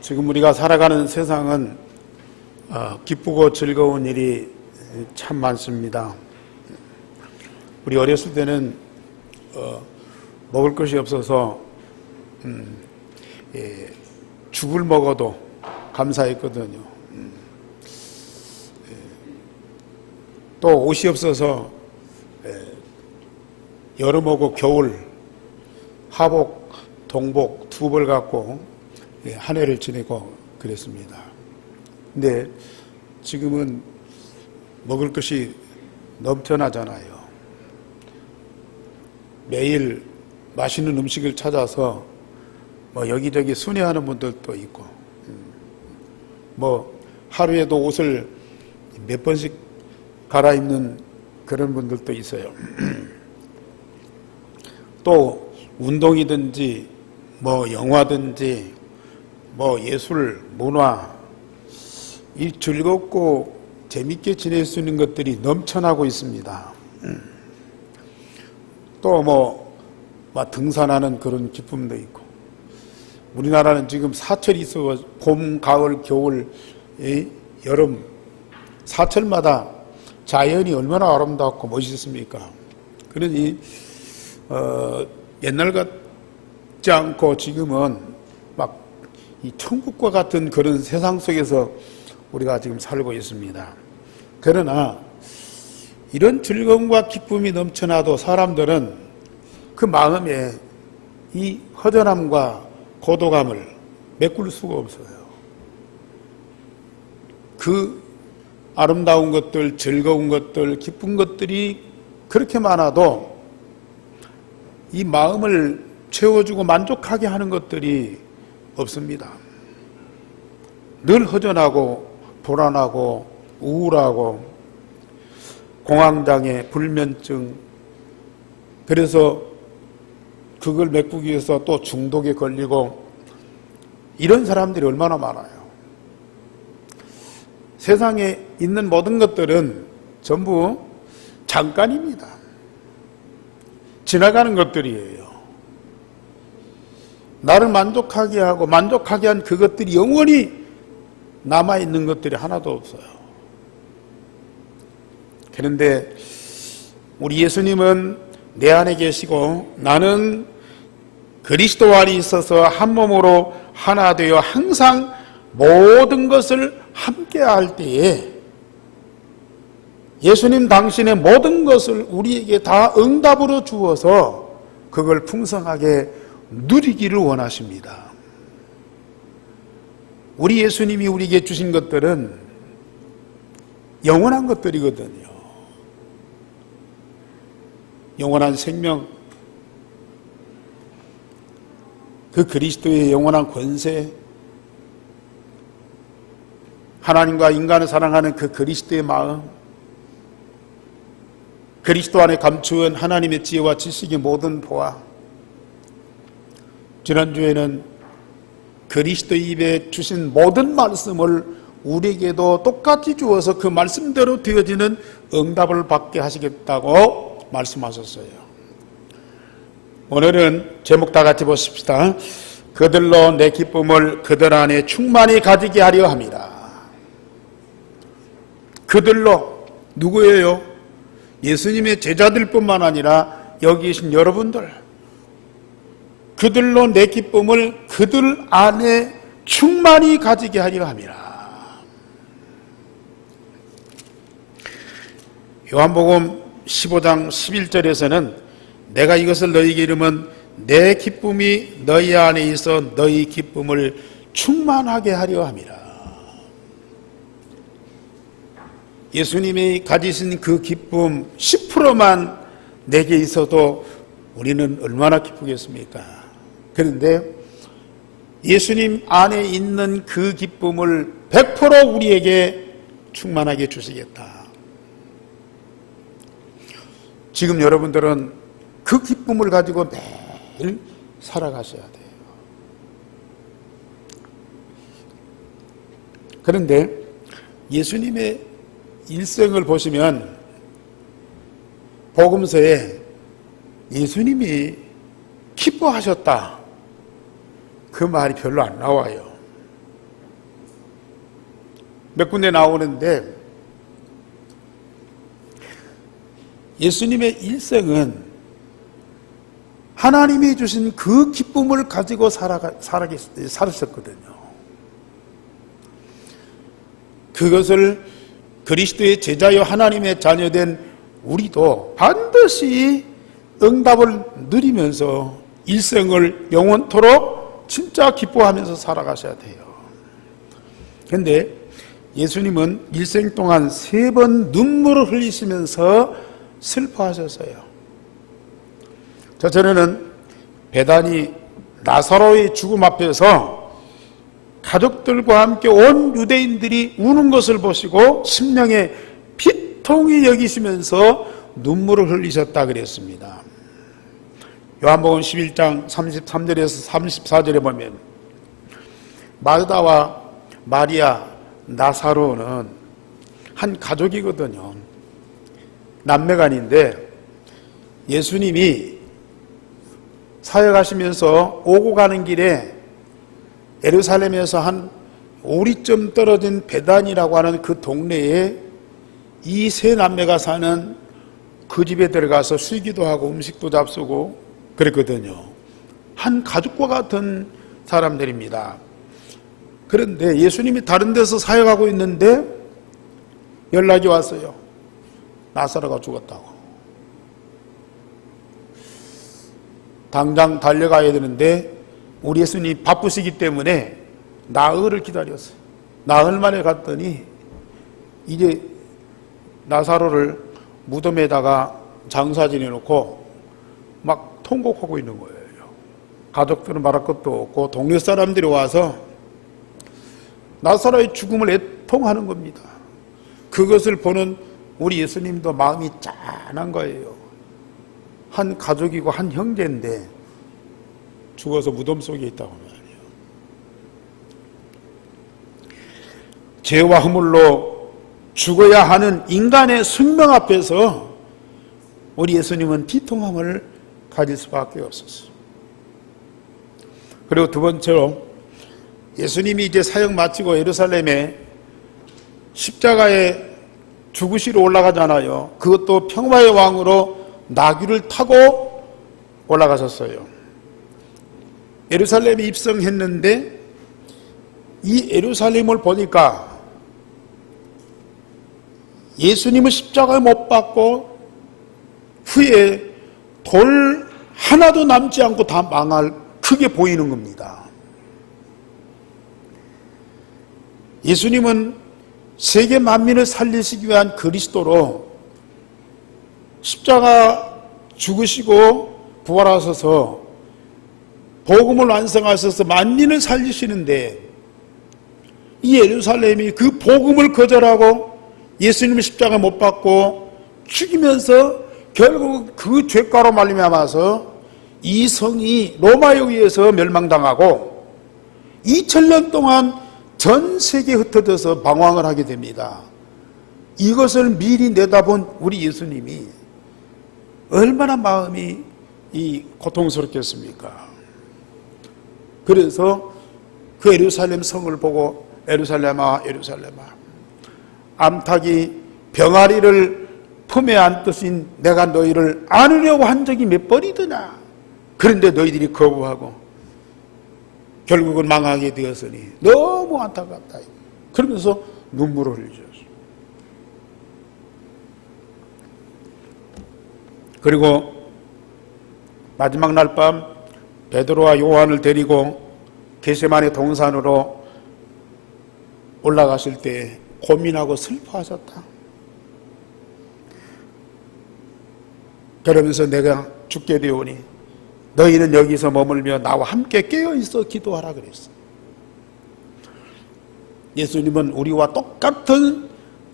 지금 우리가 살아가는 세상은 기쁘고 즐거운 일이 참 많습니다. 우리 어렸을 때는 먹을 것이 없어서 죽을 먹어도 감사했거든요. 또 옷이 없어서 여름하고 겨울 하복, 동복 두 벌 갖고 한 해를 지내고 그랬습니다. 근데 지금은 먹을 것이 넘쳐나잖아요. 매일 맛있는 음식을 찾아서 여기저기 순회하는 분들도 있고, 하루에도 옷을 몇 번씩 갈아입는 그런 분들도 있어요. 또 운동이든지 영화든지 예술, 문화, 이 즐겁고 재밌게 지낼 수 있는 것들이 넘쳐나고 있습니다. 또 등산하는 그런 기쁨도 있고, 우리나라는 지금 사철이 있어 봄, 가을, 겨울, 여름 사철마다 자연이 얼마나 아름답고 멋있습니까? 그러니 옛날 같지 않고 지금은 이 천국과 같은 그런 세상 속에서 우리가 지금 살고 있습니다. 그러나 이런 즐거움과 기쁨이 넘쳐나도 사람들은 그 마음에 이 허전함과 고독함을 메꿀 수가 없어요. 그 아름다운 것들, 즐거운 것들, 기쁜 것들이 그렇게 많아도 이 마음을 채워주고 만족하게 하는 것들이 없습니다. 늘 허전하고 불안하고 우울하고 공황장애, 불면증, 그래서 그걸 메꾸기 위해서 또 중독에 걸리고 이런 사람들이 얼마나 많아요. 세상에 있는 모든 것들은 전부 잠깐입니다. 지나가는 것들이에요. 나를 만족하게 하고 만족하게 한 그것들이 영원히 남아있는 것들이 하나도 없어요. 그런데 우리 예수님은 내 안에 계시고 나는 그리스도 안에 있어서 한 몸으로 하나 되어 항상 모든 것을 함께 할 때에 예수님 당신의 모든 것을 우리에게 다 응답으로 주어서 그걸 풍성하게 누리기를 원하십니다. 우리 예수님이 우리에게 주신 것들은 영원한 것들이거든요. 영원한 생명, 그 그리스도의 영원한 권세, 하나님과 인간을 사랑하는 그 그리스도의 마음, 그리스도 안에 감추은 하나님의 지혜와 지식의 모든 보화. 지난주에는 그리스도 입에 주신 모든 말씀을 우리에게도 똑같이 주어서 그 말씀대로 되어지는 응답을 받게 하시겠다고 말씀하셨어요. 오늘은 제목 다 같이 보십시다. 그들로 내 기쁨을 그들 안에 충만히 가지게 하려 함이라. 그들로 누구예요? 예수님의 제자들뿐만 아니라 여기 계신 여러분들, 그들로 내 기쁨을 그들 안에 충만히 가지게 하려 함이라. 요한복음 15장 11절에서는 내가 이것을 너희에게 이르면 내 기쁨이 너희 안에 있어 너희 기쁨을 충만하게 하려 함이라. 예수님이 가지신 그 기쁨 10%만 내게 있어도 우리는 얼마나 기쁘겠습니까? 그런데 예수님 안에 있는 그 기쁨을 100% 우리에게 충만하게 주시겠다. 지금 여러분들은 그 기쁨을 가지고 매일 살아가셔야 돼요. 그런데 예수님의 일생을 보시면 복음서에 예수님이 기뻐하셨다, 그 말이 별로 안 나와요. 몇 군데 나오는데 예수님의 일생은 하나님이 주신 그 기쁨을 가지고 살으셨거든요. 그것을 그리스도의 제자여 하나님의 자녀된 우리도 반드시 응답을 누리면서 일생을 영원토록 진짜 기뻐하면서 살아가셔야 돼요. 그런데 예수님은 일생 동안 3번 눈물을 흘리시면서 슬퍼하셨어요. 저전에는 베다니 나사로의 죽음 앞에서 가족들과 함께 온 유대인들이 우는 것을 보시고 심령에 비통히 여기시면서 눈물을 흘리셨다 그랬습니다. 요한복음 11장 33절에서 34절에 보면 마르다와 마리아, 나사로는 한 가족이거든요. 남매간인데 예수님이 사역하시면서 오고 가는 길에 예루살렘에서 한 5리쯤 떨어진 베단이라고 하는 그 동네에 이 3남매가 사는 그 집에 들어가서 쉬기도 하고 음식도 잡수고 그랬거든요. 한 가족과 같은 사람들입니다. 그런데 예수님이 다른 데서 사역하고 있는데 연락이 왔어요. 나사로가 죽었다고. 당장 달려가야 되는데 우리 예수님이 바쁘시기 때문에 나흘을 기다렸어요. 나흘 만에 갔더니 이제 나사로를 무덤에다가 장사 지내놓고 막 통곡하고 있는 거예요. 가족들은 말할 것도 없고 동네 사람들이 와서 나사로의 죽음을 애통하는 겁니다. 그것을 보는 우리 예수님도 마음이 짠한 거예요. 한 가족이고 한 형제인데 죽어서 무덤 속에 있다고 말이에요. 죄와 허물로 죽어야 하는 인간의 숙명 앞에서 우리 예수님은 비통함을 가질 수밖에 없었어요. 그리고 두 번째로 예수님이 이제 사역 마치고 예루살렘에 십자가에 죽으시러 올라가잖아요. 그것도 평화의 왕으로 나귀를 타고 올라가셨어요. 예루살렘에 입성했는데 이 예루살렘을 보니까 예수님은 십자가에 못 박고 후에 돌 하나도 남지 않고 다 망할 크게 보이는 겁니다. 예수님은 세계 만민을 살리시기 위한 그리스도로 십자가 죽으시고 부활하셔서 복음을 완성하셔서 만민을 살리시는데 이 예루살렘이 그 복음을 거절하고 예수님을 십자가 못 박고 죽이면서 결국 그 죄가로 말미암아서 이 성이 로마에 의해서 멸망당하고 2000년 동안 전 세계에 흩어져서 방황을 하게 됩니다. 이것을 미리 내다본 우리 예수님이 얼마나 마음이 고통스럽겠습니까? 그래서 그 예루살렘 성을 보고 예루살렘아 예루살렘아 암탉이 병아리를 품에 안듯이 내가 너희를 안으려고 한 적이 몇 번이더냐. 그런데 너희들이 거부하고 결국은 망하게 되었으니 너무 안타깝다. 그러면서 눈물을 흘리셨어요. 그리고 마지막 날 밤 베드로와 요한을 데리고 겟세마네 동산으로 올라가실 때 고민하고 슬퍼하셨다. 그러면서 내가 죽게 되오니 너희는 여기서 머물며 나와 함께 깨어있어 기도하라 그랬어. 예수님은 우리와 똑같은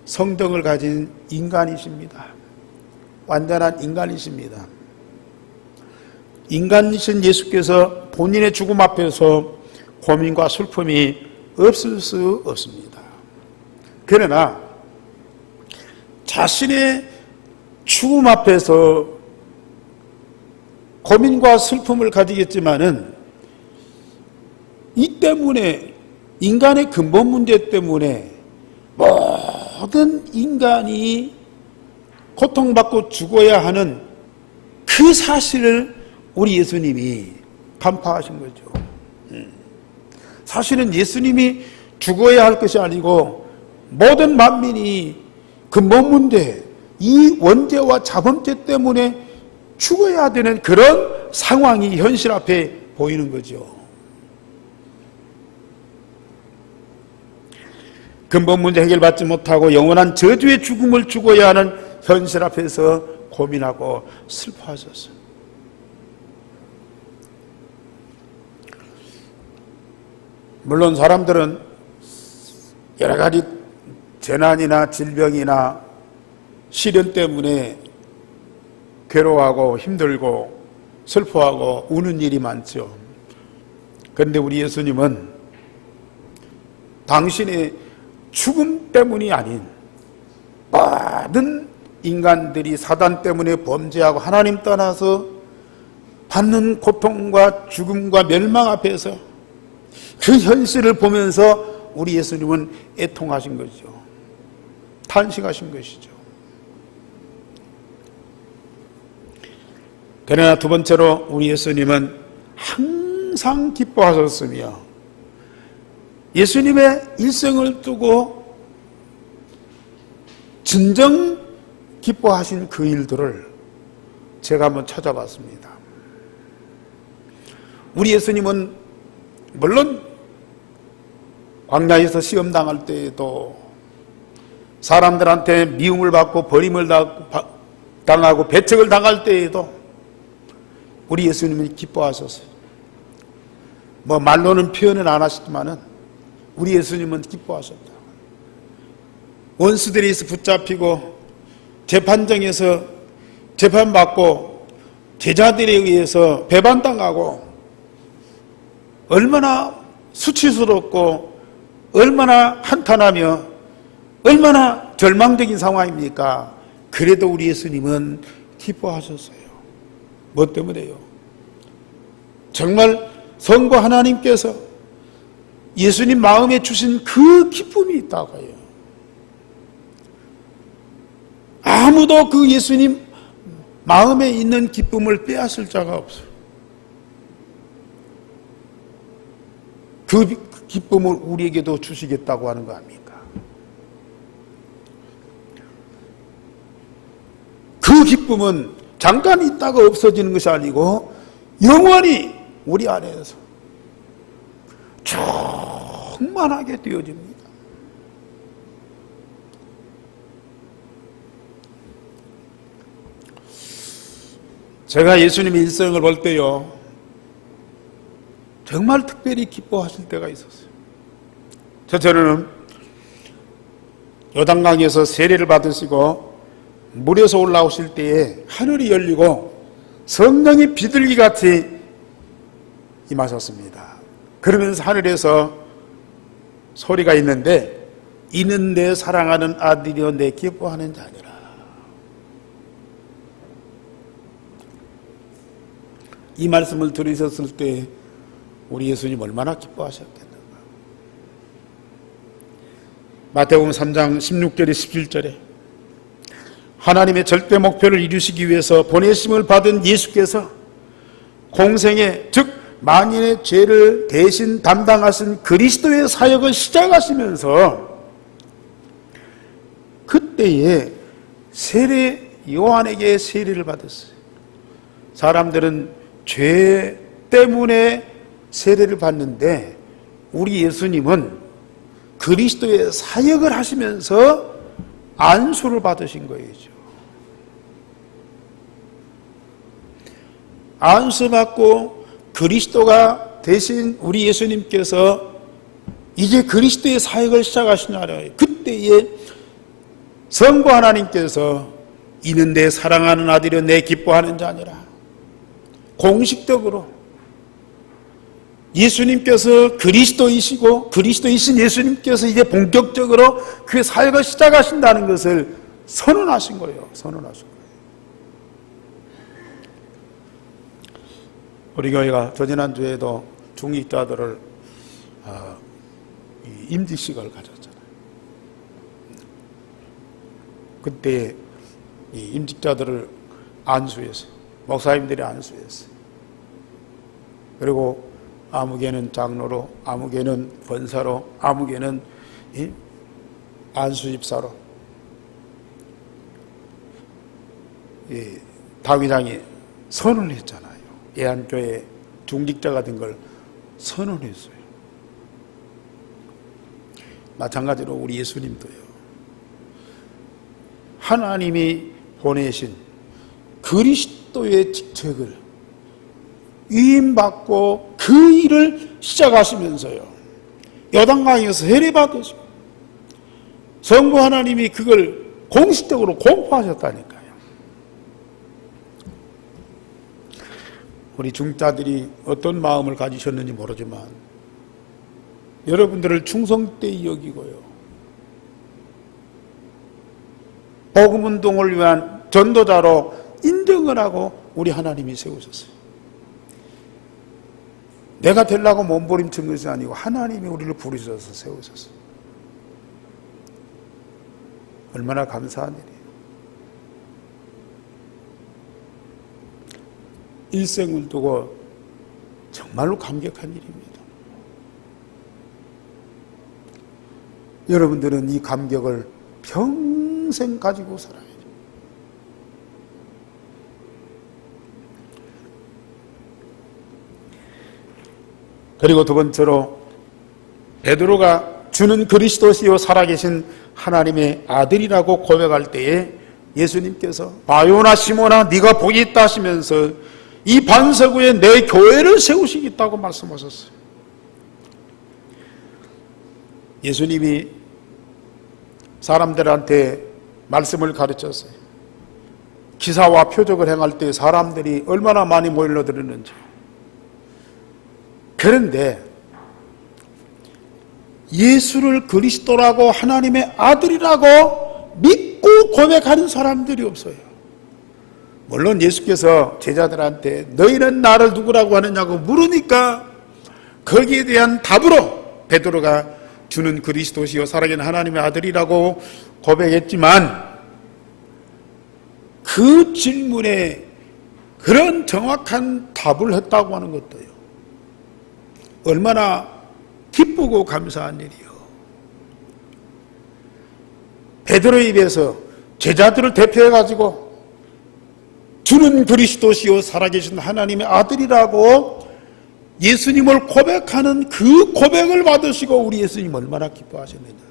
성정을 가진 인간이십니다. 완전한 인간이십니다. 인간이신 예수께서 본인의 죽음 앞에서 고민과 슬픔이 없을 수 없습니다. 그러나 자신의 죽음 앞에서 고민과 슬픔을 가지겠지만은 이 때문에 인간의 근본 문제 때문에 모든 인간이 고통받고 죽어야 하는 그 사실을 우리 예수님이 간파하신 거죠. 사실은 예수님이 죽어야 할 것이 아니고 모든 만민이 근본 문제, 이 원죄와 자범죄 때문에 죽어야 되는 그런 상황이 현실 앞에 보이는 거죠. 근본 문제 해결받지 못하고 영원한 저주의 죽음을 죽어야 하는 현실 앞에서 고민하고 슬퍼하셨어요. 물론 사람들은 여러 가지 재난이나 질병이나 시련 때문에 괴로워하고 힘들고 슬퍼하고 우는 일이 많죠. 그런데 우리 예수님은 당신의 죽음 때문이 아닌 모든 인간들이 사단 때문에 범죄하고 하나님 떠나서 받는 고통과 죽음과 멸망 앞에서 그 현실을 보면서 우리 예수님은 애통하신 거죠. 탄식하신 것이죠. 그러나 두 번째로 우리 예수님은 항상 기뻐하셨으며 예수님의 일생을 두고 진정 기뻐하신 그 일들을 제가 한번 찾아봤습니다. 우리 예수님은 물론 광야에서 시험당할 때에도 사람들한테 미움을 받고 버림을 당하고 배척을 당할 때에도 우리 예수님이 기뻐하셨어요. 말로는 표현은 안 하시지만은 우리 예수님은 기뻐하셨다. 원수들이 붙잡히고 재판정에서 재판받고 제자들에 의해서 배반당하고 얼마나 수치스럽고 얼마나 한탄하며 얼마나 절망적인 상황입니까? 그래도 우리 예수님은 기뻐하셨어요. 뭐 때문에요? 정말 성부 하나님께서 예수님 마음에 주신 그 기쁨이 있다고요. 아무도 그 예수님 마음에 있는 기쁨을 빼앗을 자가 없어요. 그 기쁨을 우리에게도 주시겠다고 하는 거 아닙니까? 그 기쁨은 잠깐 있다가 없어지는 것이 아니고 영원히 우리 안에서 충만하게 되어집니다. 제가 예수님의 일생을 볼 때요, 정말 특별히 기뻐하실 때가 있었어요. 첫째는 요단강에서 세례를 받으시고 물에서 올라오실 때에 하늘이 열리고 성령이 비둘기같이 임하셨습니다. 그러면서 하늘에서 소리가 있는데, 이는 내 사랑하는 아들이요 내 기뻐하는 자니라. 이 말씀을 들으셨을 때 우리 예수님 얼마나 기뻐하셨겠는가. 마태복음 3장 16절에 17절에 하나님의 절대 목표를 이루시기 위해서 보내심을 받은 예수께서 공생의, 즉 만인의 죄를 대신 담당하신 그리스도의 사역을 시작하시면서 그때에 세례 요한에게 세례를 받았어요. 사람들은 죄 때문에 세례를 받는데 우리 예수님은 그리스도의 사역을 하시면서 안수를 받으신 거죠. 안수 받고 그리스도가 대신 우리 예수님께서 이제 그리스도의 사역을 시작하시냐래요. 그때에 성부 하나님께서 이는 내 사랑하는 아들이여 내 기뻐하는 자니라. 공식적으로 예수님께서 그리스도이시고 그리스도이신 예수님께서 이제 본격적으로 그 사역을 시작하신다는 것을 선언하신 거예요. 선언하신 거예요. 우리 교회가 저지난주에도 중직자들을 임직식을 가졌잖아요. 그때 이 임직자들을 안수했어요. 목사님들이 안수했어요. 그리고 아무개는 장로로, 아무개는 권사로, 아무개는 안수집사로 다회장이 선언을 했잖아요. 예한교회 중직자가 된 걸 선언했어요. 마찬가지로 우리 예수님도요. 하나님이 보내신 그리스도의 직책을 위임받고 그 일을 시작하시면서요. 요단강에서 세례받으시고 성부 하나님이 그걸 공식적으로 공포하셨다니까요. 우리 중자들이 어떤 마음을 가지셨는지 모르지만 여러분들을 충성되이 여기고요. 복음운동을 위한 전도자로 인정을 하고 우리 하나님이 세우셨어요. 내가 되려고 몸부림친 것이 아니고 하나님이 우리를 부르셔서 세우셨어요. 얼마나 감사한 일이에요. 일생을 두고 정말로 감격한 일입니다. 여러분들은 이 감격을 평생 가지고 살아야 돼요. 그리고 두 번째로 베드로가 주는 그리스도시요 살아계신 하나님의 아들이라고 고백할 때에 예수님께서 바요나 시몬아 네가 복이 있다 하시면서 이 반석 위에 내 교회를 세우시겠다고 말씀하셨어요. 예수님이 사람들한테 말씀을 가르쳤어요. 기사와 표적을 행할 때 사람들이 얼마나 많이 모여들었는지. 그런데 예수를 그리스도라고 하나님의 아들이라고 믿고 고백하는 사람들이 없어요. 물론 예수께서 제자들한테 너희는 나를 누구라고 하느냐고 물으니까 거기에 대한 답으로 베드로가 주는 그리스도시요 살아계신 하나님의 아들이라고 고백했지만 그 질문에 그런 정확한 답을 했다고 하는 것도요. 얼마나 기쁘고 감사한 일이요. 베드로의 입에서 제자들을 대표해가지고 주는 그리스도시요 살아계신 하나님의 아들이라고 예수님을 고백하는 그 고백을 받으시고 우리 예수님 얼마나 기뻐하셨느냐.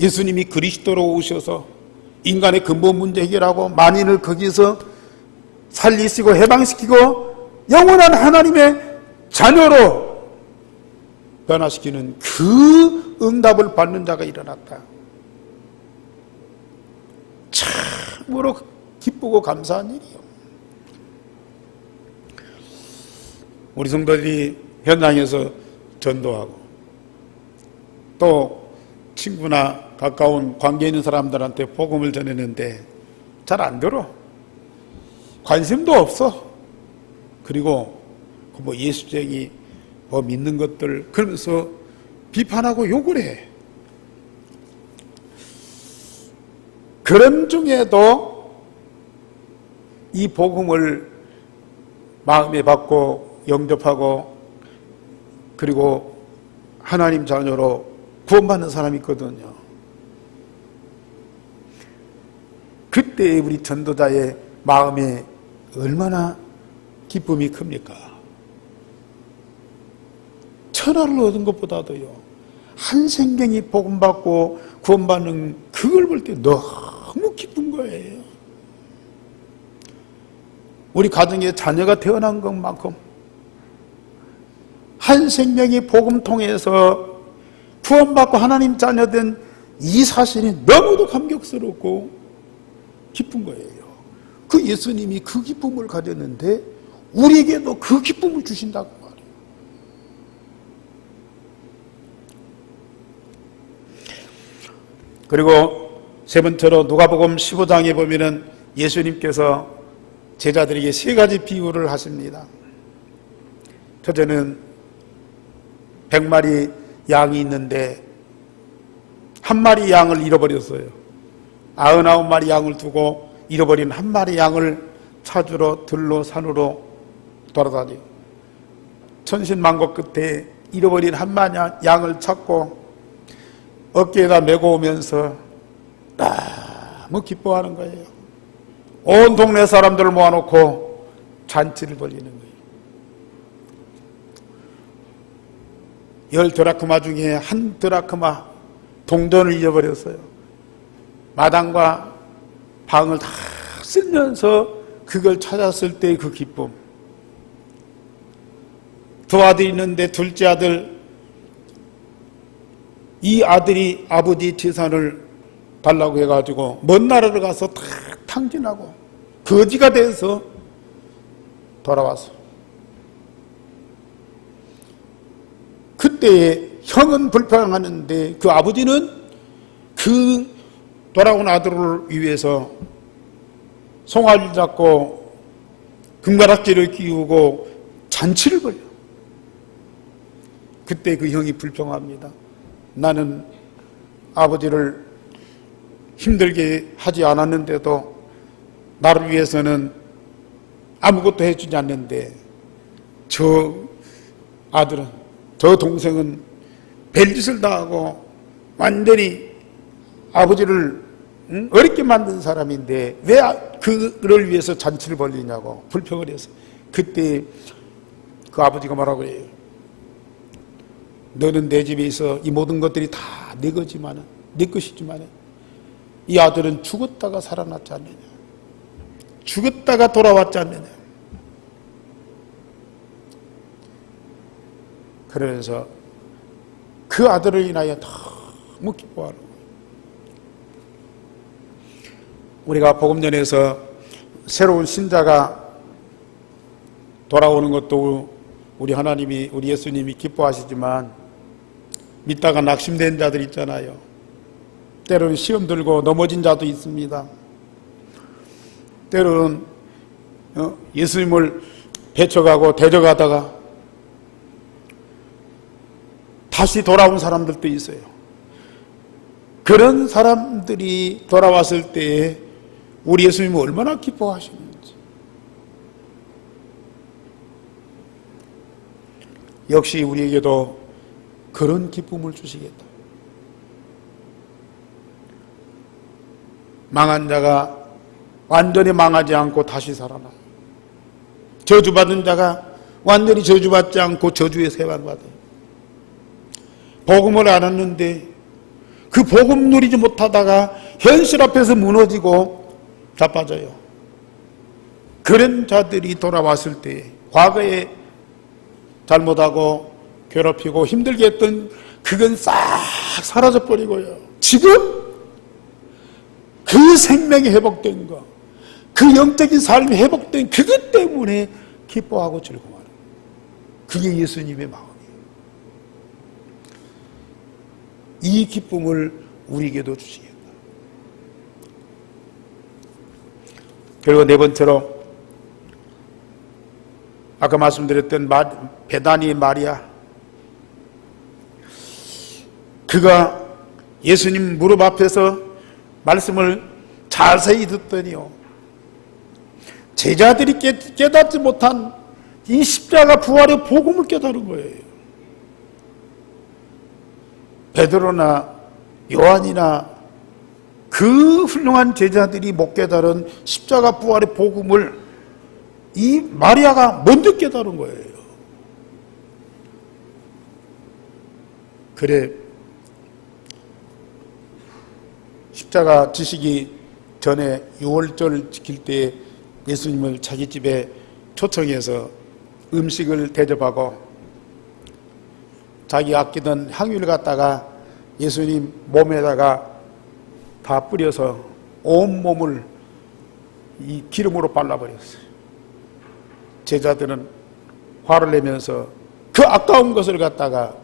예수님이 그리스도로 오셔서 인간의 근본 문제 해결하고 만인을 거기서 살리시고 해방시키고 영원한 하나님의 자녀로 변화시키는 그 응답을 받는 자가 일어났다. 참으로 기쁘고 감사한 일이요. 우리 성도들이 현장에서 전도하고 또 친구나 가까운 관계 있는 사람들한테 복음을 전했는데 잘 안 들어. 관심도 없어. 그리고 뭐 예수쟁이 뭐 믿는 것들 그러면서 비판하고 욕을 해. 그런 중에도 이 복음을 마음에 받고 영접하고 그리고 하나님 자녀로 구원받는 사람이 있거든요. 그때 우리 전도자의 마음에 얼마나 기쁨이 큽니까? 천하를 얻은 것보다도요, 한 생명이 복음받고 구원받는 그걸 볼 때 너무 기쁜 거예요. 우리 가정에 자녀가 태어난 것만큼 한 생명이 복음 통해서 구원받고 하나님 자녀된 이 사실이 너무도 감격스럽고 기쁜 거예요. 그 예수님이 그 기쁨을 가졌는데 우리에게도 그 기쁨을 주신다고 말이에요. 그리고 세 번째로 누가복음 15장에 보면은 예수님께서 제자들에게 세 가지 비유를 하십니다. 첫째는 100마리 양이 있는데 한 마리 양을 잃어버렸어요. 99마리 양을 두고 잃어버린 한 마리 양을 찾으러 들로 산으로 돌아다녀요. 천신만고 끝에 잃어버린 한 마리 양을 찾고 어깨에다 메고 오면서 너무 기뻐하는 거예요. 온 동네 사람들을 모아놓고 잔치를 벌이는 거예요. 10드라크마 중에 한 드라크마 동전을 잊어버렸어요. 마당과 방을 다 쓸면서 그걸 찾았을 때 그 기쁨. 두 아들이 있는데 둘째 아들, 이 아들이 아버지 재산을 달라고 해가지고 먼 나라를 가서 다 탕진하고 거지가 돼서 돌아왔어. 그때 형은 불평하는데 그 아버지는 그 돌아온 아들을 위해서 송아지를 잡고 금가락지를 끼우고 잔치를 벌여. 그때 그 형이 불평합니다. 나는 아버지를 힘들게 하지 않았는데도 나를 위해서는 아무것도 해주지 않는데 저 아들은, 저 동생은 별짓을 다 하고 완전히 아버지를 어렵게 만든 사람인데 왜 그를 위해서 잔치를 벌리냐고 불평을 해서 그때 그 아버지가 뭐라고 해요? 너는 내 집에 있어 이 모든 것들이 다 내 거지만은, 내 것이지만은 이 아들은 죽었다가 살아났지 않느냐, 죽었다가 돌아왔지 않느냐. 그러면서 그 아들을 인하여 너무 기뻐하는 거예요. 우리가 복음전에서 새로운 신자가 돌아오는 것도 우리 하나님이, 우리 예수님이 기뻐하시지만 믿다가 낙심된 자들 있잖아요. 때로는 시험 들고 넘어진 자도 있습니다. 때로는 예수님을 배척하고 대적하다가 다시 돌아온 사람들도 있어요. 그런 사람들이 돌아왔을 때에 우리 예수님은 얼마나 기뻐하시는지. 역시 우리에게도 그런 기쁨을 주시겠다. 망한 자가 완전히 망하지 않고 다시 살아나요. 저주받은 자가 완전히 저주받지 않고 저주의 세반받아요. 복음을 알았는데 그 복음 누리지 못하다가 현실 앞에서 무너지고 자빠져요. 그런 자들이 돌아왔을 때 과거에 잘못하고 괴롭히고 힘들게 했던 그건 싹 사라져버리고요. 지금 그 생명이 회복된 거, 그 영적인 삶이 회복된 그것 때문에 기뻐하고 즐거워하는 거예요. 그게 예수님의 마음이에요. 이 기쁨을 우리에게도 주시겠다. 그리고 네 번째로 아까 말씀드렸던 베다니 마리아, 그가 예수님 무릎 앞에서 말씀을 자세히 듣더니요, 제자들이 깨닫지 못한 이 십자가 부활의 복음을 깨달은 거예요. 베드로나 요한이나 그 훌륭한 제자들이 못 깨달은 십자가 부활의 복음을 이 마리아가 먼저 깨달은 거예요. 그래, 십자가 지시기 전에 6월절 지킬 때 예수님을 자기 집에 초청해서 음식을 대접하고 자기 아끼던 향유를 갖다가 예수님 몸에다가 다 뿌려서 온 몸을 이 기름으로 발라버렸어요. 제자들은 화를 내면서 그 아까운 것을 갖다가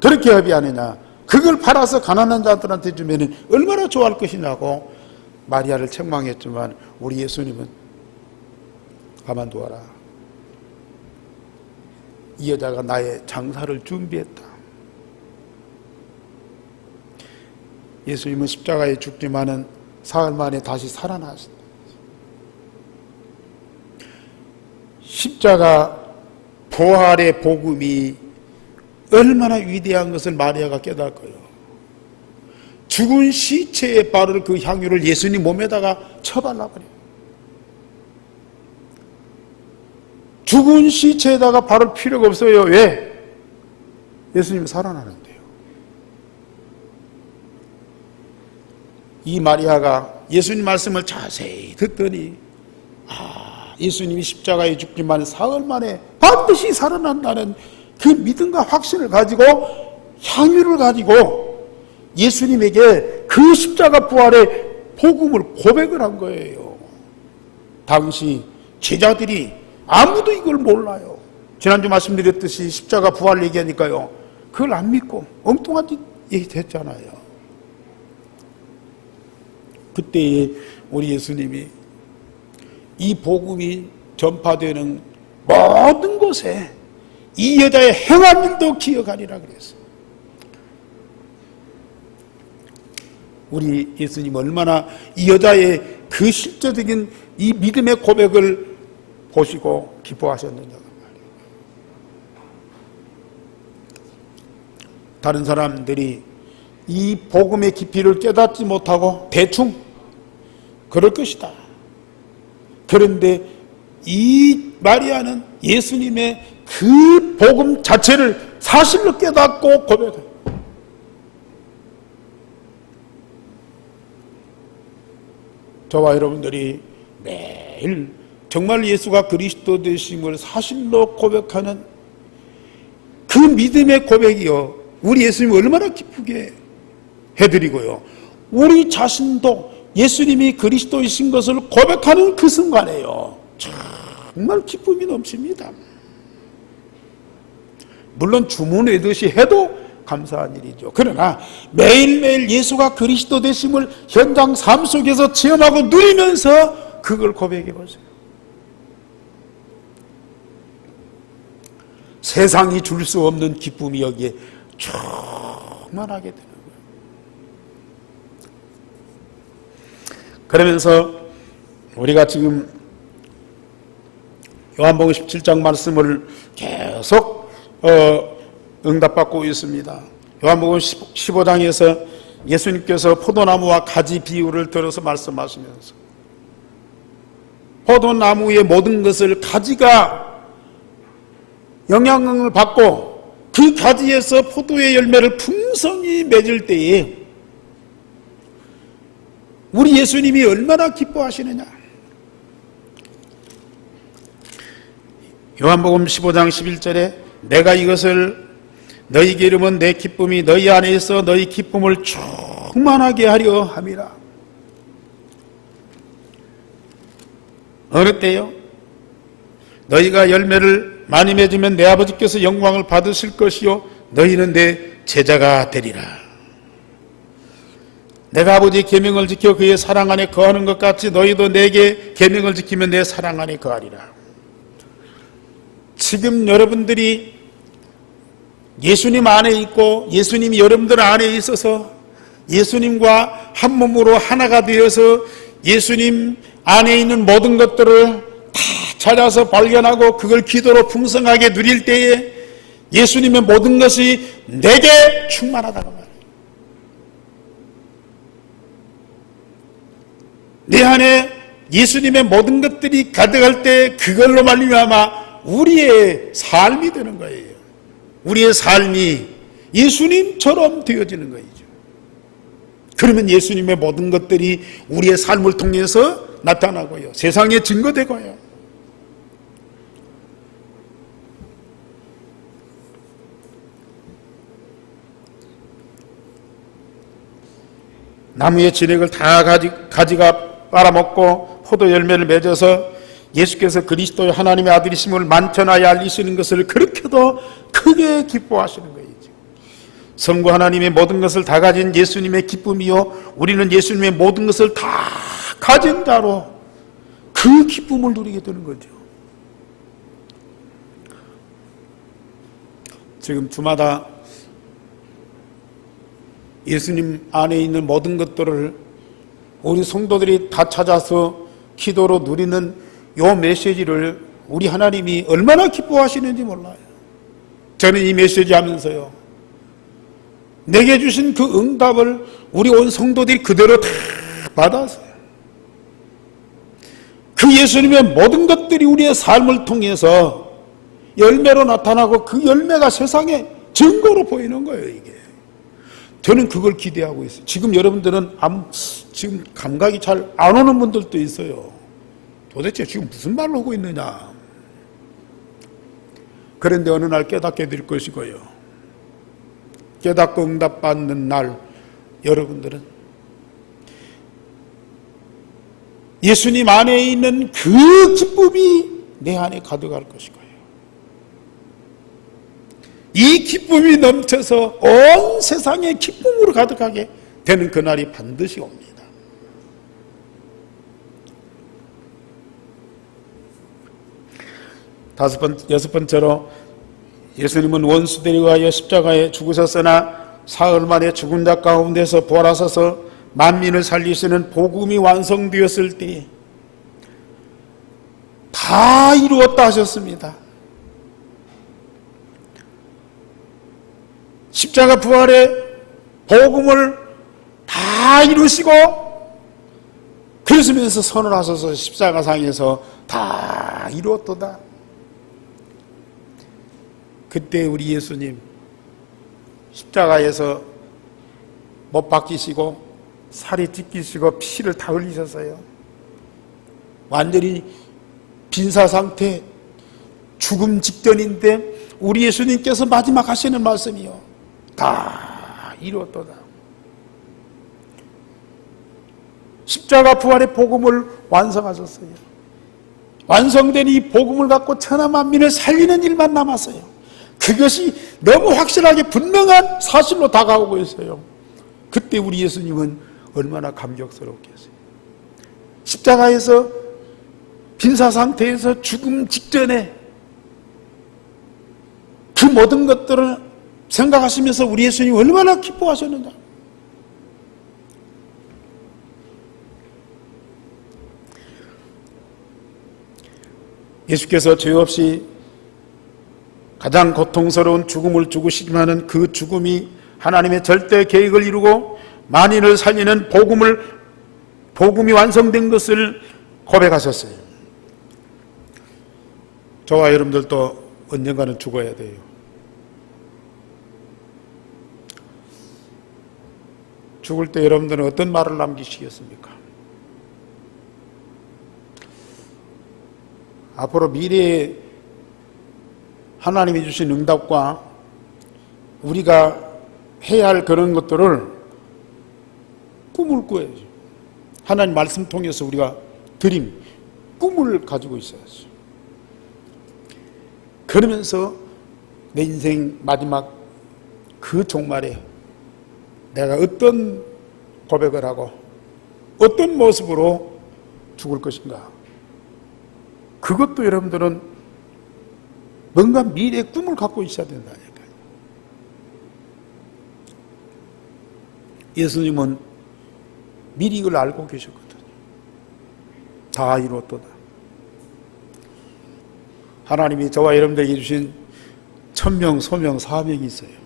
그렇게 협의하느냐, 그걸 팔아서 가난한 자들한테 주면 얼마나 좋아할 것이냐고 마리아를 책망했지만 우리 예수님은 가만두어라. 이 여자가 나의 장사를 준비했다. 예수님은 십자가에 죽지만은 사흘 만에 다시 살아나셨다. 십자가 부활의 복음이 얼마나 위대한 것을 마리아가 깨달고요. 죽은 시체에 바를 그 향유를 예수님 몸에다가 쳐발라버려요. 죽은 시체에다가 바를 필요가 없어요. 왜? 예수님은 살아나는데요. 이 마리아가 예수님 말씀을 자세히 듣더니 예수님이 십자가에 죽지만 사흘 만에 반드시 살아난다는 그 믿음과 확신을 가지고 향유를 가지고 예수님에게 그 십자가 부활의 복음을 고백을 한 거예요. 당시 제자들이 아무도 이걸 몰라요. 지난주 말씀드렸듯이 십자가 부활 얘기하니까요, 그걸 안 믿고 엉뚱한 얘기 됐잖아요. 그때 우리 예수님이 이 복음이 전파되는 모든 곳에 이 여자의 행한 일도 기억하리라 그랬어요. 우리 예수님 얼마나 이 여자의 그 실제적인 이 믿음의 고백을 보시고 기뻐하셨느냐 말이에요. 다른 사람들이 이 복음의 깊이를 깨닫지 못하고 대충 그럴 것이다. 그런데 이 마리아는 예수님의 그 복음 자체를 사실로 깨닫고 고백해요. 저와 여러분들이 매일 정말 예수가 그리스도 되심을 사실로 고백하는 그 믿음의 고백이요, 우리 예수님이 얼마나 기쁘게 해드리고요, 우리 자신도 예수님이 그리스도이신 것을 고백하는 그 순간에요, 정말 기쁨이 넘칩니다. 물론 주문 외듯이 해도 감사한 일이죠. 그러나 매일매일 예수가 그리스도 되심을 현장 삶 속에서 체험하고 누리면서 그걸 고백해 보세요. 세상이 줄 수 없는 기쁨이 여기에 충만하게 되는 거예요. 그러면서 우리가 지금 요한복음 17장 말씀을 계속 응답받고 있습니다. 요한복음 15장에서 예수님께서 포도나무와 가지 비유를 들어서 말씀하시면서 포도나무의 모든 것을 가지가 영향을 받고 그 가지에서 포도의 열매를 풍성히 맺을 때에 우리 예수님이 얼마나 기뻐하시느냐. 요한복음 15장 11절에 내가 이것을 너희에게 이르면 내 기쁨이 너희 안에 있어 너희 기쁨을 충만하게 하려 함이라. 어느 때요? 너희가 열매를 많이 맺으면 내 아버지께서 영광을 받으실 것이요 너희는 내 제자가 되리라. 내가 아버지의 계명을 지켜 그의 사랑 안에 거하는 것 같이 너희도 내게 계명을 지키면 내 사랑 안에 거하리라. 지금 여러분들이 예수님 안에 있고 예수님이 여러분들 안에 있어서 예수님과 한 몸으로 하나가 되어서 예수님 안에 있는 모든 것들을 다 찾아서 발견하고 그걸 기도로 풍성하게 누릴 때에 예수님의 모든 것이 내게 충만하다고 말해요. 내 안에 예수님의 모든 것들이 가득할 때 그걸로 말미암아 우리의 삶이 되는 거예요. 우리의 삶이 예수님처럼 되어지는 거죠. 그러면 예수님의 모든 것들이 우리의 삶을 통해서 나타나고요, 세상에 증거되고요. 나무의 진액을 다 가지가 빨아먹고 포도 열매를 맺어서 예수께서 그리스도의 하나님의 아들이심을 만천하에 알리시는 것을 그렇게도 크게 기뻐하시는 거예요. 성부 하나님의 모든 것을 다 가진 예수님의 기쁨이요, 우리는 예수님의 모든 것을 다 가진 자로 그 기쁨을 누리게 되는 거죠. 지금 주마다 예수님 안에 있는 모든 것들을 우리 성도들이 다 찾아서 기도로 누리는 요 메시지를 우리 하나님이 얼마나 기뻐하시는지 몰라요. 저는 이 메시지 하면서요, 내게 주신 그 응답을 우리 온 성도들이 그대로 다 받았어요. 그 예수님의 모든 것들이 우리의 삶을 통해서 열매로 나타나고 그 열매가 세상에 증거로 보이는 거예요, 이게. 저는 그걸 기대하고 있어요. 지금 여러분들은 지금 감각이 잘 안 오는 분들도 있어요. 도대체 지금 무슨 말을 하고 있느냐. 그런데 어느 날 깨닫게 될 것이고요. 깨닫고 응답받는 날 여러분들은 예수님 안에 있는 그 기쁨이 내 안에 가득할 것이고요. 이 기쁨이 넘쳐서 온 세상에 기쁨으로 가득하게 되는 그날이 반드시 옵니다. 여섯 번째로 예수님은 원수들에 의하여 십자가에 죽으셨으나 사흘 만에 죽은 자 가운데서 부활하셔서 만민을 살리시는 복음이 완성되었을 때 다 이루었다 하셨습니다. 십자가 부활의 복음을 다 이루시고 그러시면서 선언하셔서 십자가상에서 다 이루었도다. 그때 우리 예수님 십자가에서 못 박히시고 살이 찢기시고 피를 다 흘리셨어요. 완전히 빈사 상태, 죽음 직전인데 우리 예수님께서 마지막 하시는 말씀이요, 다 이루었도다. 십자가 부활의 복음을 완성하셨어요. 완성된 이 복음을 갖고 천하 만민을 살리는 일만 남았어요. 그것이 너무 확실하게 분명한 사실로 다가오고 있어요. 그때 우리 예수님은 얼마나 감격스럽겠어요. 십자가에서 빈사 상태에서 죽음 직전에 그 모든 것들을 생각하시면서 우리 예수님이 얼마나 기뻐하셨는가. 예수께서 죄 없이 가장 고통스러운 죽음을 죽으시지만은 그 죽음이 하나님의 절대 계획을 이루고 만인을 살리는 복음이 완성된 것을 고백하셨어요. 저와 여러분들도 언젠가는 죽어야 돼요. 죽을 때 여러분들은 어떤 말을 남기시겠습니까? 앞으로 미래에 하나님이 주신 응답과 우리가 해야 할 그런 것들을 꿈을 꾸어야죠. 하나님 말씀 통해서 우리가 꿈을 가지고 있어야죠. 그러면서 내 인생 마지막 그 종말에 내가 어떤 고백을 하고 어떤 모습으로 죽을 것인가, 그것도 여러분들은 뭔가 미래의 꿈을 갖고 있어야 된다니까요. 예수님은 미리 이걸 알고 계셨거든요. 다 이루었도다. 하나님이 저와 여러분들에게 주신 천명, 소명, 사명이 있어요.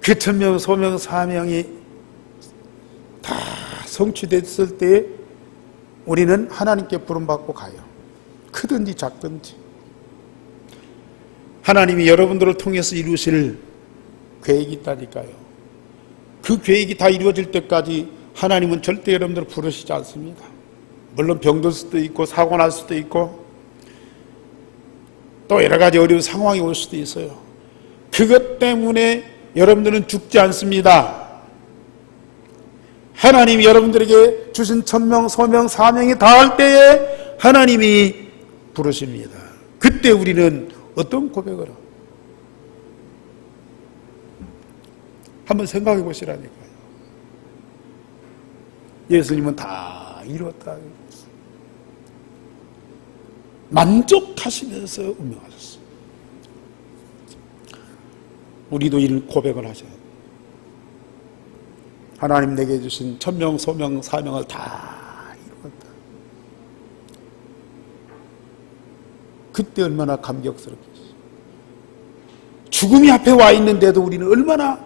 그 천명, 소명, 사명이 다 성취됐을 때 우리는 하나님께 부름받고 가요. 크든지 작든지 하나님이 여러분들을 통해서 이루실 계획이 있다니까요. 그 계획이 다 이루어질 때까지 하나님은 절대 여러분들을 부르시지 않습니다. 물론 병들 수도 있고 사고 날 수도 있고 또 여러 가지 어려운 상황이 올 수도 있어요. 그것 때문에 여러분들은 죽지 않습니다. 하나님이 여러분들에게 주신 천명, 소명, 사명이 다할 때에 하나님이 부르십니다. 그때 우리는 어떤 고백을 하고 한번 생각해 보시라니까요. 예수님은 다 이루었다. 만족하시면서 운명하셨어요. 우리도 이런 고백을 하셔야 돼요. 하나님 내게 주신 천명, 소명, 사명을 다 이루었다. 그때 얼마나 감격스럽겠어요. 죽음이 앞에 와 있는데도 우리는 얼마나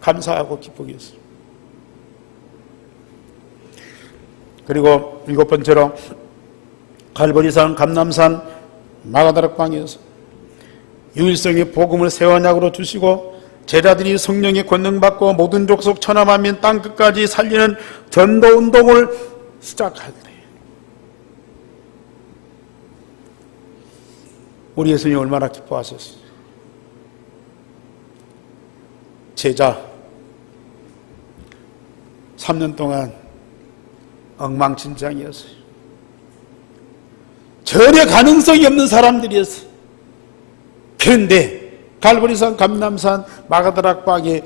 감사하고 기쁘겠어요. 그리고 7번째로 갈보리산, 감람산, 마가다락방에서 유일성의 복음을 새 언약으로 주시고 제자들이 성령의 권능받고 모든 족속 천하만민 땅끝까지 살리는 전도운동을 시작할 때 우리 예수님이 얼마나 기뻐하셨어요. 제자 3년 동안 엉망진창이었어요. 전혀 가능성이 없는 사람들이었어요. 그런데 갈보리산, 감람산, 마가다락방에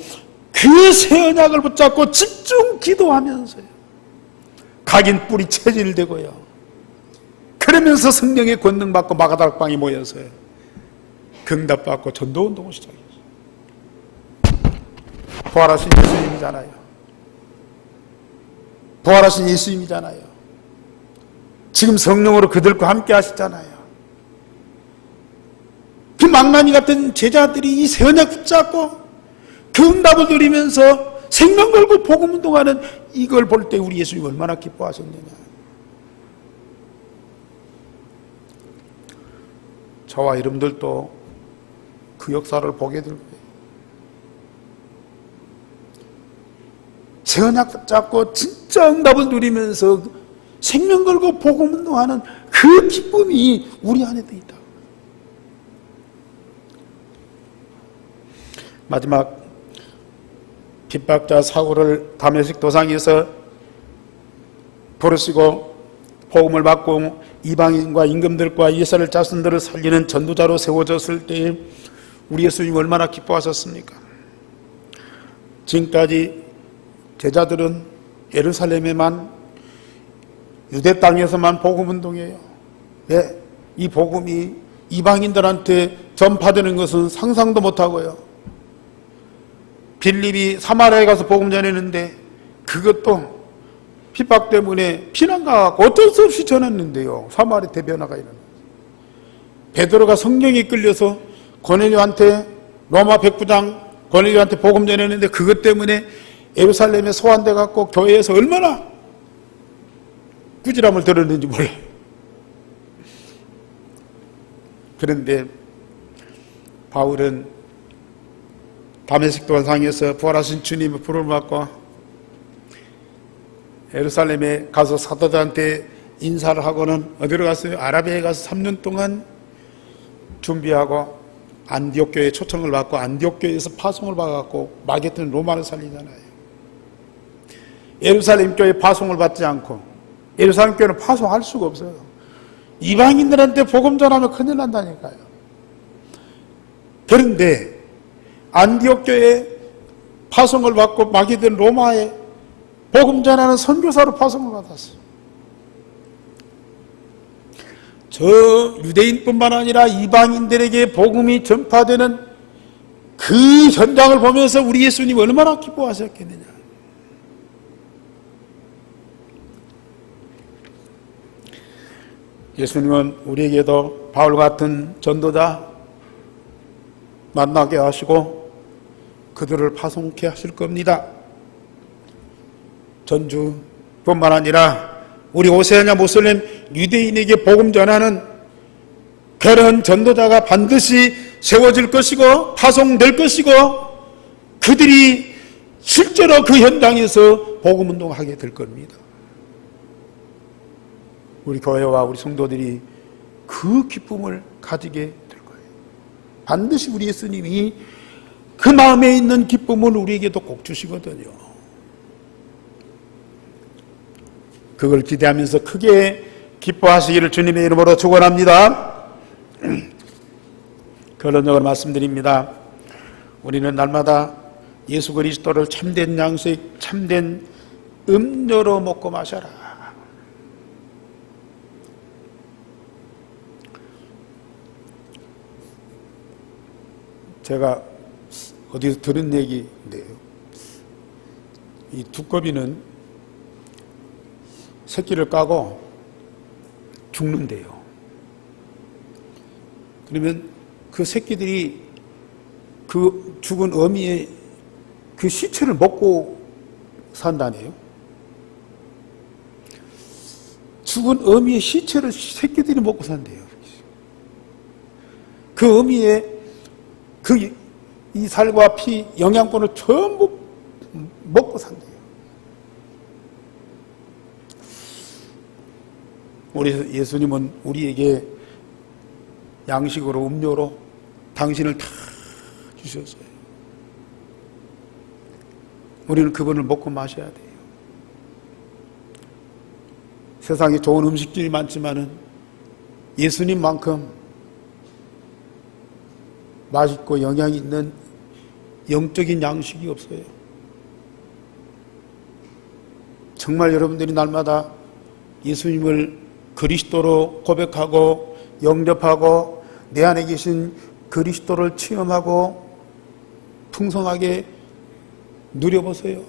그 새 언약을 붙잡고 집중 기도하면서요. 각인 뿌리 체질되고요. 그러면서 성령의 권능 받고 마가다락방에 모여서요. 응답받고 전도운동을 시작했어요. 부활하신 예수님이잖아요. 부활하신 예수님이잖아요. 지금 성령으로 그들과 함께 하시잖아요. 그 망나니 같은 제자들이 이 새 언약 붙잡고 그 응답을 누리면서 생명 걸고 복음 운동하는 이걸 볼 때 우리 예수님 얼마나 기뻐하셨느냐. 저와 여러분들도 그 역사를 보게 될 거예요. 새 언약 붙잡고 진짜 응답을 누리면서 생명 걸고 복음 운동하는 그 기쁨이 우리 안에 있다. 마지막 핍박자 사울을 다메섹 도상에서 부르시고 복음을 받고 이방인과 임금들과 이스라엘 자손들을 살리는 전도자로 세워졌을 때 우리 예수님 얼마나 기뻐하셨습니까? 지금까지 제자들은 예루살렘에만 유대 땅에서만 복음 운동해요. 네, 이 복음이 이방인들한테 전파되는 것은 상상도 못하고요. 빌립이 사마리아에 가서 복음 전했는데 그것도 핍박 때문에 피난가고 어쩔 수 없이 전했는데요. 사마리아 대변화가 일어났어요. 베드로가 성령이 끌려서 고넬료한테 로마 백부장 고넬료한테 복음 전했는데 그것 때문에 예루살렘에 소환돼 갖고 교회에서 얼마나 꾸지람을 들었는지 몰라요. 그런데 바울은 다메섹 도상에서 부활하신 주님의 부름을 받고 예루살렘에 가서 사도들한테 인사를 하고는 어디로 갔어요? 아라비아에 가서 3년 동안 준비하고 안디옥 교회에 초청을 받고 안디옥 교회에서 파송을 받아갖고 마게트는 로마를 살리잖아요. 예루살렘 교회 파송을 받지 않고 예루살렘 교회는 파송할 수가 없어요. 이방인들한테 복음 전하면 큰일 난다니까요. 그런데 안디옥 교회에 파송을 받고 마게든 로마에 복음 전하는 선교사로 파송을 받았어요. 저 유대인뿐만 아니라 이방인들에게 복음이 전파되는 그 현장을 보면서 우리 예수님 얼마나 기뻐하셨겠느냐. 예수님은 우리에게도 바울 같은 전도자 만나게 하시고 그들을 파송케 하실 겁니다. 전주뿐만 아니라 우리 오세아냐 모슬렘 유대인에게 복음 전하는 그런 전도자가 반드시 세워질 것이고 파송될 것이고 그들이 실제로 그 현장에서 복음 운동하게 될 겁니다. 우리 교회와 우리 성도들이 그 기쁨을 가지게 될 거예요. 반드시 우리 예수님이 그 마음에 있는 기쁨을 우리에게도 꼭 주시거든요. 그걸 기대하면서 크게 기뻐하시기를 주님의 이름으로 축원합니다. 결론적으로 말씀드립니다. 우리는 날마다 예수 그리스도를 참된 양식, 참된 음료로 먹고 마셔라. 제가 어디서 들은 얘기인데요. 이 두꺼비는 새끼를 까고 죽는데요. 그러면 그 새끼들이 그 죽은 어미의 그 시체를 먹고 산다네요. 죽은 어미의 시체를 새끼들이 먹고 산대요. 그 어미의 이 살과 피, 영양분을 전부 먹고 산대요. 우리 예수님은 우리에게 양식으로 음료로 당신을 다 주셨어요. 우리는 그분을 먹고 마셔야 돼요. 세상에 좋은 음식들이 많지만은 예수님만큼 맛있고 영향이 있는 영적인 양식이 없어요. 정말 여러분들이 날마다 예수님을 그리스도로 고백하고 영접하고 내 안에 계신 그리스도를 체험하고 풍성하게 누려보세요.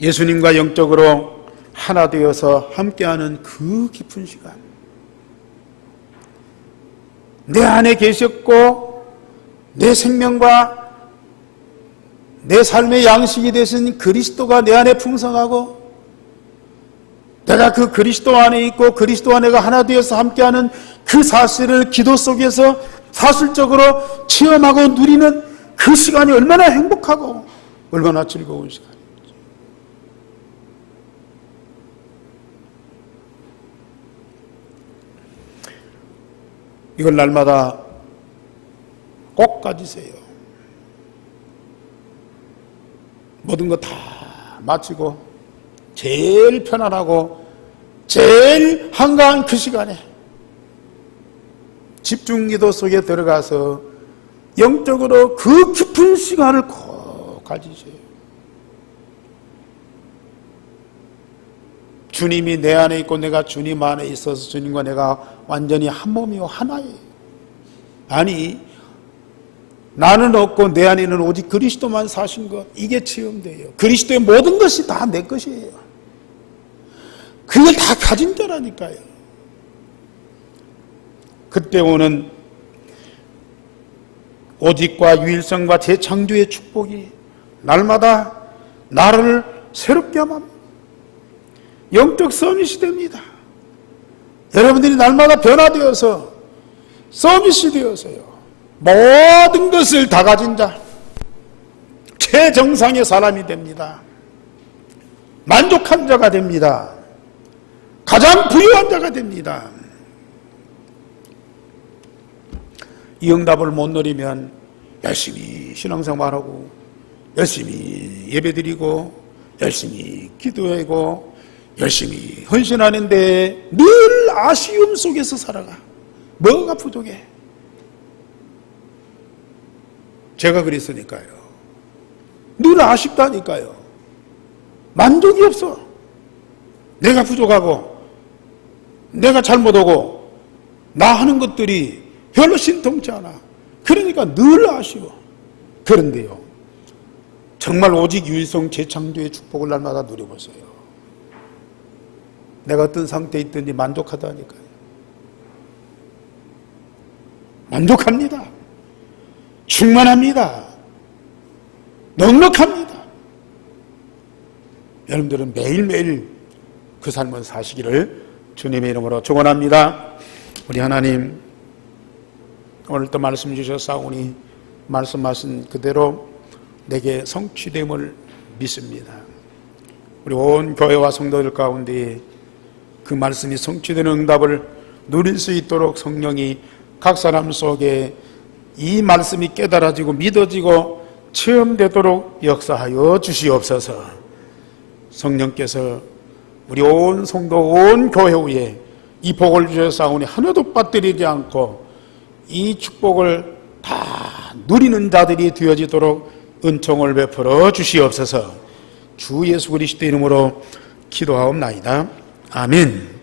예수님과 영적으로 하나 되어서 함께하는 그 깊은 시간, 내 안에 계셨고 내 생명과 내 삶의 양식이 되신 그리스도가 내 안에 풍성하고 내가 그 그리스도 안에 있고 그리스도와 내가 하나 되어서 함께하는 그 사실을 기도 속에서 사실적으로 체험하고 누리는 그 시간이 얼마나 행복하고 얼마나 즐거운 시간입니다. 이걸 날마다 꼭 가지세요. 모든 거 다 마치고 제일 편안하고 제일 한가한 그 시간에 집중기도 속에 들어가서 영적으로 그 깊은 시간을 꼭 가지세요. 주님이 내 안에 있고 내가 주님 안에 있어서 주님과 내가 완전히 한 몸이요 하나예요. 아니, 나는 없고 내 안에는 오직 그리스도만 사신 것, 이게 체험돼요. 그리스도의 모든 것이 다 내 것이에요. 그걸 다 가진 자라니까요. 그때 오는 오직과 유일성과 재창조의 축복이 날마다 나를 새롭게 함. 영적 서밋이 됩니다. 여러분들이 날마다 변화되어서 서밋이 되어서요, 모든 것을 다 가진 자, 최정상의 사람이 됩니다. 만족한 자가 됩니다. 가장 부유한 자가 됩니다. 이 응답을 못 누리면 열심히 신앙생활하고 열심히 예배드리고 열심히 기도하고 열심히 헌신하는데 늘 아쉬움 속에서 살아가. 뭐가 부족해? 제가 그랬으니까요. 늘 아쉽다니까요. 만족이 없어. 내가 부족하고 내가 잘못하고 나 하는 것들이 별로 신통치 않아. 그러니까 늘 아쉬워. 그런데요, 정말 오직 유일성 재창조의 축복을 날마다 누려보세요. 내가 어떤 상태에 있든지 만족하다니까요. 만족합니다. 충만합니다. 넉넉합니다. 여러분들은 매일매일 그 삶을 사시기를 주님의 이름으로 축원합니다. 우리 하나님, 오늘도 말씀 주셨사오니 말씀하신 그대로 내게 성취됨을 믿습니다. 우리 온 교회와 성도들 가운데 그 말씀이 성취되는 응답을 누릴 수 있도록 성령이 각 사람 속에 이 말씀이 깨달아지고 믿어지고 체험되도록 역사하여 주시옵소서. 성령께서 우리 온 성도 온 교회 위에 이 복을 주셨사오니 하나도 빠뜨리지 않고 이 축복을 다 누리는 자들이 되어지도록 은총을 베풀어 주시옵소서. 주 예수 그리스도 이름으로 기도하옵나이다. 아멘.